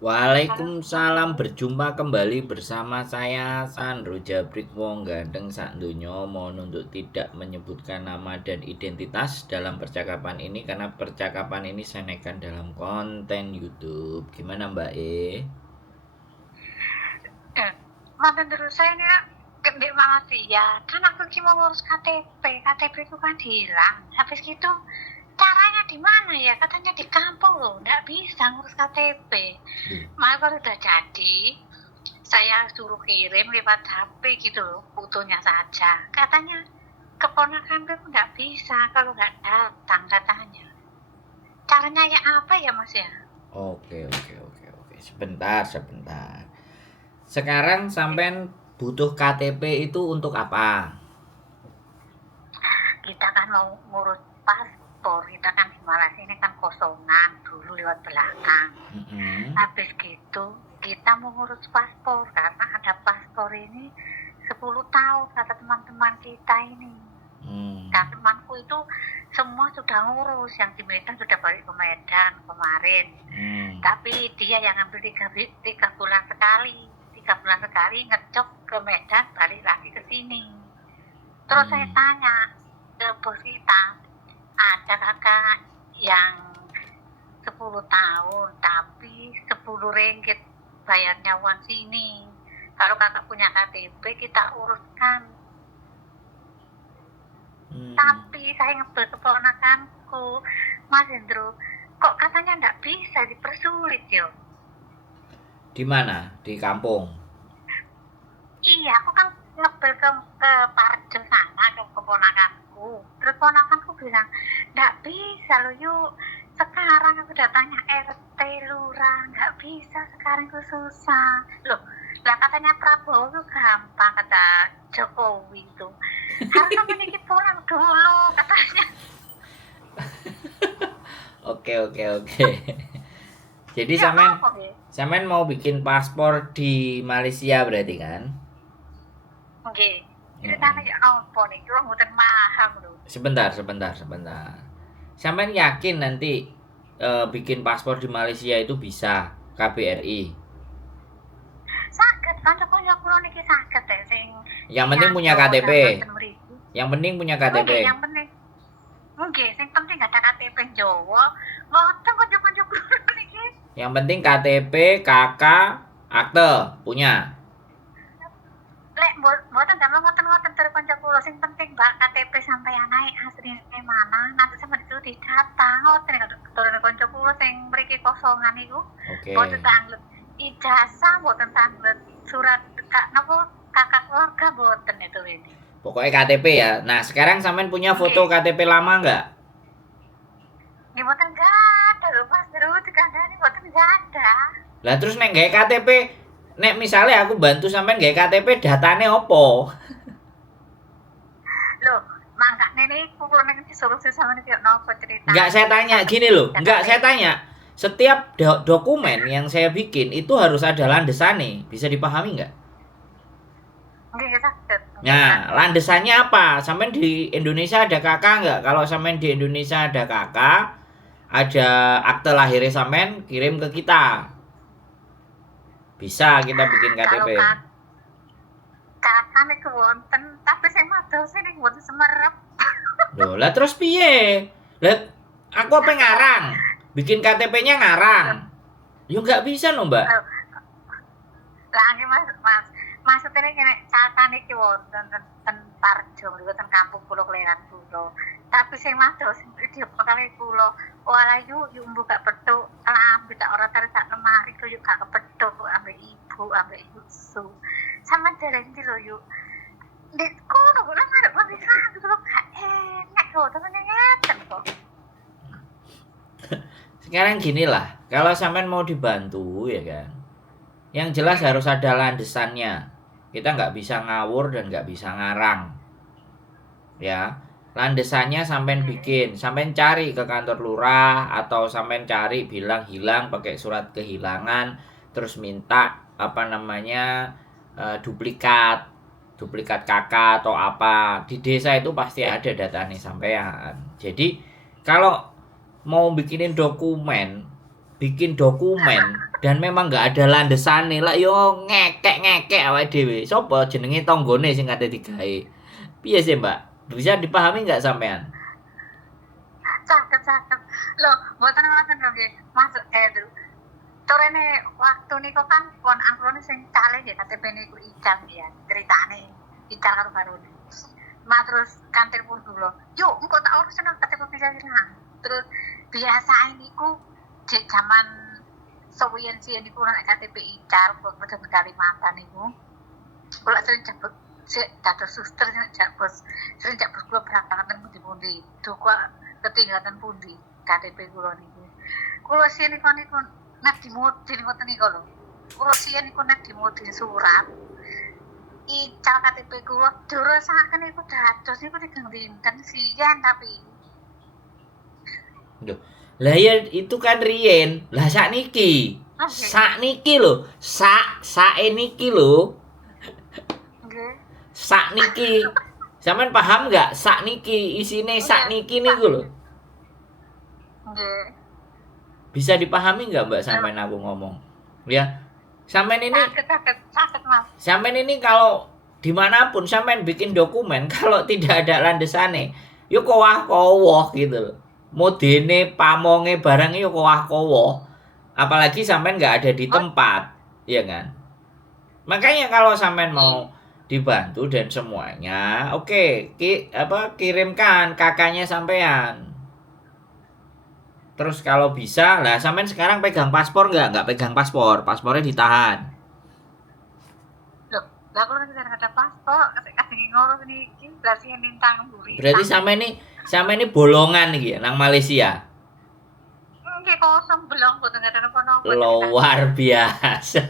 Halo, Waalaikumsalam, berjumpa kembali bersama saya Sandro Jabrik Wong Gandeng sak donya. Mohon untuk tidak menyebutkan nama dan identitas dalam percakapan ini karena percakapan ini saya naikkan dalam konten YouTube. Gimana Mbak E? mantan terus saya ini gede banget sih ya. Kan aku cuma mau ngurus KTP itu kan hilang. Habis gitu caranya di mana ya? Katanya di kampung loh, nggak bisa ngurus KTP. Duh. Maka kalau udah jadi, saya suruh kirim lewat HP gitu loh, fotonya saja. Katanya keponakan itu nggak bisa kalau nggak datang katanya. Caranya ya apa ya Mas ya? Oke. Sebentar. Sekarang sampean butuh KTP itu untuk apa? Kita kan mau ngurus paspor, kita kan di Malaysia ini kan kosongan dulu lewat belakang. Mm-mm. Habis gitu kita mau ngurus paspor karena ada paspor ini 10 tahun kata teman-teman kita ini. Nah, temanku itu semua sudah ngurus, yang di Medan sudah balik ke Medan kemarin. Tapi dia yang ambil 3 bulan sekali. 3 bulan sekali ngecok ke Medan, balik lagi ke sini. Terus saya tanya ke bos kita, ada kakak yang 10 tahun tapi 10 ringgit bayarnya uang sini. Kalau kakak punya KTP kita uruskan. Tapi saya ngebel keponakanku, Mas Hendro, kok katanya nggak bisa, dipersulit yo. Di mana? Di kampung. Iya, aku kan ngebel ke Parjo sana ke keponakanku. Terus keponakanku bilang, nggak bisa loh yuk. Sekarang aku udah tanya RT lurah, nggak bisa sekarang itu susah. Loh, lah katanya Prabowo itu gampang, kata Jokowi itu. Harusnya memiliki pulang dulu katanya. Oke. Jadi Ya sampean apa ya? sampean mau bikin paspor di Malaysia berarti kan? Oke. Ceritanya Mm-mm. ya apa nih? Kurang mboten paham lho. Sebentar. Sampean yakin nanti bikin paspor di Malaysia itu bisa KBRI? Saged kanca-kanca kula niki saged sing Yang penting punya nyantol KTP. damel ten mriki. Yang penting punya KTP. Nggih, yang penting sing penting ada KTP Jawa. Mboten kanca-kanca kula niki. Yang penting KTP, KK, akte punya. Lek mboten damel ngoten-ngoten dari kanca kula, sing penting Mbak KTP sampeyan naik asline mana, nanti sampe itu didata. Ngoten turune kanca kula sing mriki kosongan iku. Oke. Mboten tanglet ijazah, mboten tanglet surat napa kakak keluarga, mboten itu ini. Pokoknya KTP ya. Nah, sekarang sampean punya foto KTP lama nggak? Nggih mboten nggak ada lho Mas, terus dikandani mboten nggak ada. Lah terus nek gawe KTP, nek misalnya aku bantu sampean gawe KTP, datane opo? Loh, mangga nene kula nek disuruh sama niki napa ceritane. Enggak, saya tanya gini loh. Enggak, saya tanya. Setiap dokumen yang saya bikin itu harus ada landesannya. Bisa dipahami nggak? Nggih saged. Nah, landesannya apa? Sampean di Indonesia ada kakak nggak? Kalau sampean di Indonesia ada kakak, ada akte lahirnya sampean, kirim ke kita. Bisa kita bikin KTP. Kalau kakak niku wonten, tapi sing madosi niku mboten semerep. Loh, lah terus piye? Lah aku apa ngarang? Bikin KTP-nya ngarang. Yo nggak bisa loh, Mbak. Lah nggih Mas, maksudnya kene kakak niki wonten ten Parjo niku ten kampung kula Kleran kula. Tapi sing mados video kali kula, walah yuk mbok gak petuk, lambe tak ora tarik sak lemari kok yuk gak kepethuk ambek ibu, ambek yusu. Sama dereng iki lho yuk. Dek kono kok ngarep bisa gitu lho, gak enak kok, temen ngeten kok. Sekarang gini lah, kalau sampean mau dibantu ya kan, yang jelas harus ada landesannya. Kita nggak bisa ngawur dan nggak bisa ngarang. Ya, landesannya sampean bikin, sampean cari ke kantor lurah atau sampean cari bilang hilang pakai surat kehilangan, terus minta apa namanya duplikat kakak atau apa. Di desa itu pasti ada datanya sampean. Jadi kalau mau bikin dokumen dan memang nggak ada landesane lah yo ngekek awake dhewe. Sopo jenenge tanggane sing kate digawe? Piye sih, Mbak? Bisa dipahami nggak sampean? Caket. Loh, mboten ngoten lho nggih. Masuk itu. Torene waktu niku kan kon angklone sing caleh ya KTP niku Ical ya. Ceritane Ical karo Barone. Terus kantor pun dulu. Yuk, engko tak urusin KTP bisa hilang. Terus biasa niku jek zaman Sowian sih niku nek KTP Ical kok boten Kalimantan niku. Kula sering jebut dados suster sering jebut kula berangkat pundi-pundi. Duh kok ketinggalan pundi KTP kula niku. Kula sien niku nek dimodil ngoten niku lho. Kula sien niku nek dimodil surat. Ical KTP kula diurusaken niku dados niku tigang dinten sian tapi. Duh. Lah ya itu kan riyen. Lah sakniki. Okay. Sakniki lho. Saeniki lho. Nggih. Sakniki. Sampeyan paham nggak? Sakniki isine sakniki niku lho. Nggih. Bisa dipahami nggak Mbak sampean aku ngomong? Ya. Sampean ini sakit Mas. Sampean ini kalau dimanapun sampean bikin dokumen kalau tidak ada landesane, yo kowah-kowah gitu loh. Modene pamonge barang yo kowah-kowah. Apalagi sampean nggak ada di tempat, ya kan? Makanya kalau sampean mau dibantu dan semuanya, oke, kirimkan kakaknya sampean. Terus kalau bisa, lah sampean sekarang pegang paspor nggak? Nggak pegang paspor, paspornya ditahan. Loh, lah kalau tidak ada paspor, kasih ngurus niki, berarti nintang buri. Berarti sampean ini bolongan iki nang Malaysia. Nggih kosong belum boten ada napa-napa. Luar biasa.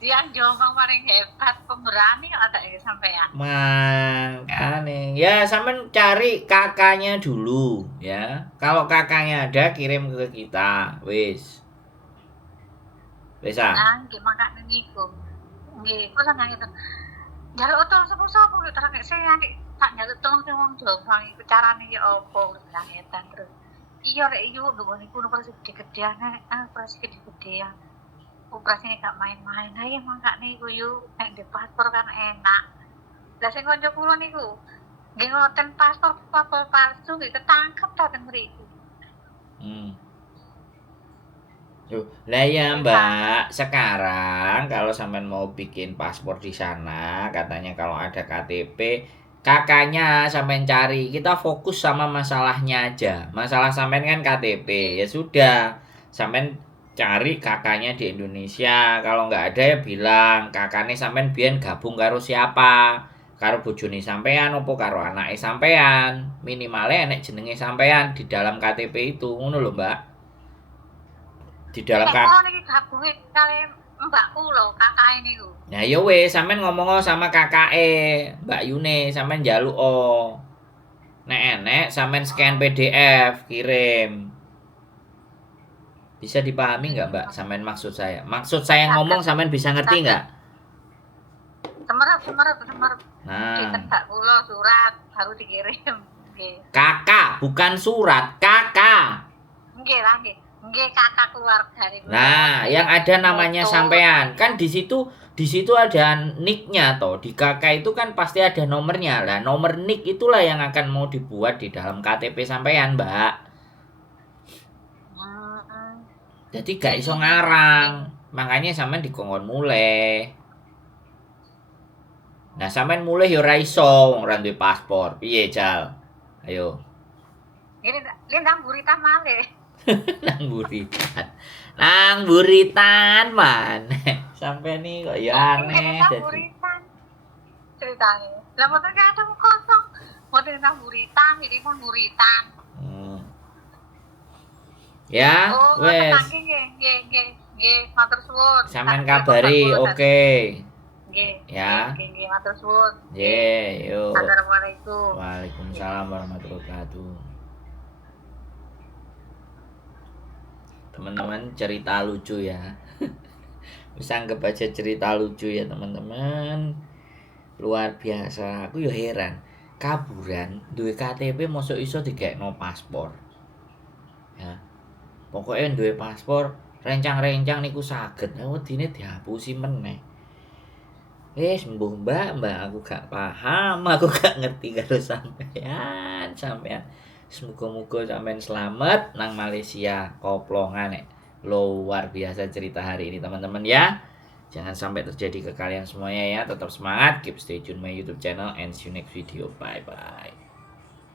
Dia Jombang paling hebat, pemberani ada sampean. Makanya ya sampean cari kakaknya dulu ya. Kalau kakaknya ada kirim ke kita, wis. Bisa. Nah, nggih makane niku. Nggih, kula ngene. Jaluk tolong sapa-sapa gitu terang saya tak jaluk tolong sing wong Jombang iku carane ya apa bilang edan terus. Iya rek yo lho niku operasi gede-gedean operasi gede-gedean. Operasinya gak main-main aja makanya niku yuk nek di paspor kan enak. Lah sing kanca kula niku nggih ngoten paspor palsu nggih ketangkep ta teng mriku. Lah ya Mbak, sekarang kalau sampean mau bikin paspor di sana, katanya kalau ada KTP, kakaknya sampean cari. Kita fokus sama masalahnya aja. Masalah sampean kan KTP, ya sudah. Sampean cari kakaknya di Indonesia. Kalau nggak ada ya bilang kakaknya sampean biyen gabung karo siapa, karo bojone sampean opo karo anake sampean. Minimalnya enek jenenge sampean di dalam KTP itu, ngono lho Mbak. Di dalam kalau niki gabunge kali mbakku lho kakake niku. Ya ya wis sampean ngomong sama kakake, Mbak Yune, sampean njaluk nek enek sampean scan PDF kirim. Bisa dipahami nggak Mbak sampean maksud saya? Maksud saya ngomong sampean bisa ngerti nggak? Semerep. Nah. Ditetak kula surat baru dikirim. Nggih. Kakak, bukan surat, kakak. Nggih lah nggih. Nggih kakak keluarga niku. Nah, yang ada namanya sampean. Kan di situ ada nick-nya toh. Di kakak itu kan pasti ada nomornya. Lah, nomor nick itulah yang akan mau dibuat di dalam KTP sampean, Mbak. Jadi gak iso ngarang. Makanya sampean dikongkon mulai. Nah, sampean mulai yo ora iso wong ora duwe paspor. Piye, Jal? Ayo. Ini lindang buritan malih. Nang buritan man. Sampai nih kok ya aneh dadi. Ceritane. Lah mboten kadang kosong. Mboten nang buritan, ini pun buritan. Ya, wes. Nggih, matur suwun. Sampeyan kabari, oke. Nggih. Ya. Nggih, matur suwun. Nggih, yuk. Assalamualaikum. Waalaikumsalam warahmatullahi wabarakatuh. Teman-teman cerita lucu ya. Bisa anggap aja cerita lucu ya teman-teman. Luar biasa. Aku yo heran. Kaburan duwe KTP mosok iso digekno paspor. Ya. Pokoknya duwe paspor rencang-rencang niku saged. Wedine dihapusi meneh. Mbuh mbak aku gak paham, aku gak ngerti karo sampean. Semoga-moga sampean selamat nang Malaysia koplongan nek. Luar biasa cerita hari ini teman-teman ya. Jangan sampai terjadi ke kalian semuanya ya. Tetap semangat, keep stay tune my YouTube channel and see you next video. Bye bye.